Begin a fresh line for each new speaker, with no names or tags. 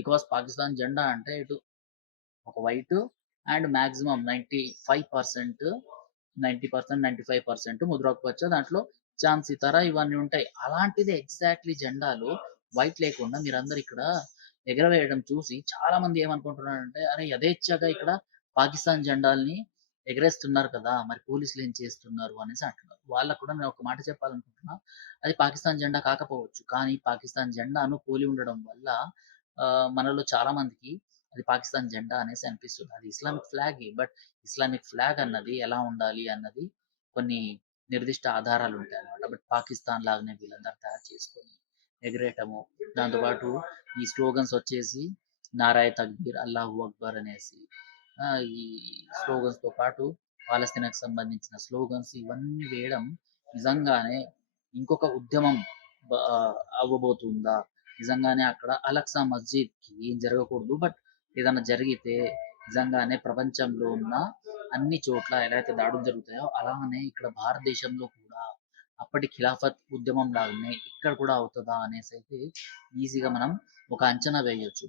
Because Pakistan జెండా అంటే ఇటు ఒక white and maximum ninety five percent ninety percent ninety five percent ముద్రాకుపచ్చ దాంట్లో ఛాన్సీ తర ఇవన్నీ ఉంటాయి. అలాంటిది ఎగ్జాక్ట్లీ జెండాలు వైట్ లేకుండా మీరందరు ఇక్కడ ఎగరవేయడం చూసి చాలా మంది ఏమనుకుంటున్నారంటే అరే యథేచ్ఛగా ఇక్కడ పాకిస్తాన్ జెండాల్ని ఎగరేస్తున్నారు కదా మరి పోలీసులు ఏం చేస్తున్నారు? అనేసి అంటున్నారు. వాళ్ళకు కూడా నేను ఒక మాట చెప్పాలనుకుంటున్నా అది పాకిస్తాన్ జెండా కాకపోవచ్చు. కానీ పాకిస్తాన్ జెండాను పోలి ఉండడం వల్ల మనలో చాలా మందికి అది పాకిస్తాన్ జెండా అనేసి అనిపిస్తుంది. అది Islamic flag but Islamic flag అన్నది ఎలా ఉండాలి అన్నది కొన్ని నిర్దిష్ట ఆధారాలు ఉంటాయి అన్నమాట. బట్ పాకిస్తాన్ లాగానే వీళ్ళందరూ తయారు చేసుకొని ఎగరేయటము దాంతోపాటు ఈ స్లోగన్స్ వచ్చేసి నారాయ తక్బీర్ అల్లాహు అక్బర్ అనేసి ఈ స్లోగన్స్తో పాటు పాలస్తీనాకు సంబంధించిన స్లోగన్స్ ఇవన్నీ వేయడం నిజంగానే ఇంకొక ఉద్యమం అవ్వబోతుందా నిజంగానే అక్కడ అలక్సా మస్జిద్కి ఏం జరగకూడదు. బట్ ఏదైనా జరిగితే నిజంగానే ప్రపంచంలో ఉన్న అన్ని చోట్ల ఎలా అయితే దాడులు జరుగుతాయో అలానే ఇక్కడ భారతదేశంలో కూడా అప్పటి ఖిలాఫత్ ఉద్యమం లాగానే ఇక్కడ కూడా అవుతుందా అనేసి అయితే ఈజీగా మనం ఒక అంచనా వేయొచ్చు.